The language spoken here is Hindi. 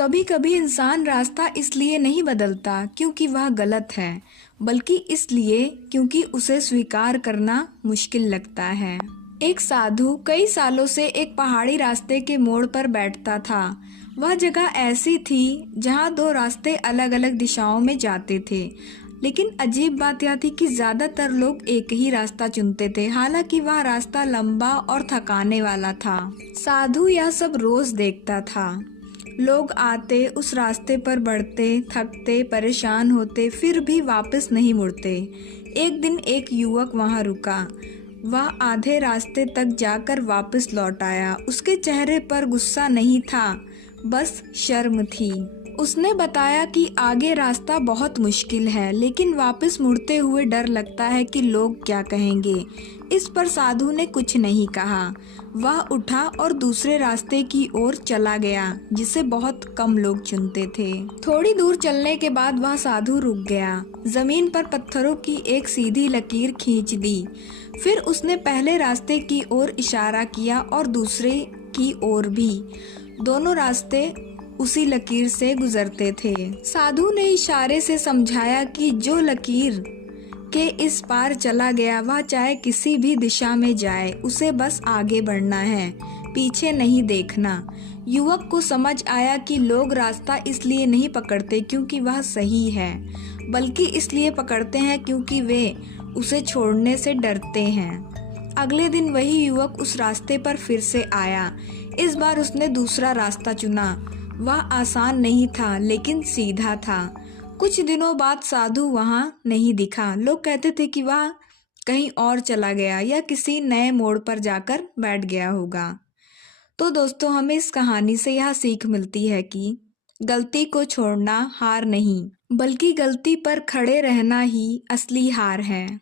कभी कभी इंसान रास्ता इसलिए नहीं बदलता क्योंकि वह गलत है, बल्कि इसलिए क्योंकि उसे स्वीकार करना मुश्किल लगता है। एक साधु कई सालों से एक पहाड़ी रास्ते के मोड़ पर बैठता था। वह जगह ऐसी थी जहां दो रास्ते अलग अलग दिशाओं में जाते थे, लेकिन अजीब बात यह थी कि ज्यादातर लोग एक ही रास्ता चुनते थे, हालांकि वह रास्ता लंबा और थकाने वाला था। साधु यह सब रोज देखता था। लोग आते, उस रास्ते पर बढ़ते, थकते, परेशान होते, फिर भी वापस नहीं मुड़ते। एक दिन एक युवक वहां रुका। वह आधे रास्ते तक जाकर वापस लौट आया। उसके चेहरे पर गुस्सा नहीं था, बस शर्म थी। उसने बताया कि आगे रास्ता बहुत मुश्किल है, लेकिन वापस मुड़ते हुए डर लगता है कि लोग क्या कहेंगे। इस पर साधु ने कुछ नहीं कहा। वह उठा और दूसरे रास्ते की ओर चला गया, जिसे बहुत कम लोग चुनते थे। थोड़ी दूर चलने के बाद वह साधु रुक गया। जमीन पर पत्थरों की एक सीधी लकीर खींच दी। फिर उसने पहले रास्ते की ओर इशारा किया और दूसरे की ओर भी। दोनों रास्ते उसी लकीर से गुजरते थे। साधु ने इशारे से समझाया कि जो लकीर के इस पार चला गया, वह चाहे किसी भी दिशा में जाए, उसे बस आगे बढ़ना है, पीछे नहीं देखना। युवक को समझ आया कि लोग रास्ता इसलिए नहीं पकड़ते क्योंकि वह सही है, बल्कि इसलिए पकड़ते हैं क्योंकि वे उसे छोड़ने से डरते हैं। अगले दिन वही युवक उस रास्ते पर फिर से आया। इस बार उसने दूसरा रास्ता चुना। वह आसान नहीं था, लेकिन सीधा था। कुछ दिनों बाद साधु वहां नहीं दिखा। लोग कहते थे कि वह कहीं और चला गया या किसी नए मोड़ पर जाकर बैठ गया होगा। तो दोस्तों, हमें इस कहानी से यह सीख मिलती है कि गलती को छोड़ना हार नहीं, बल्कि गलती पर खड़े रहना ही असली हार है।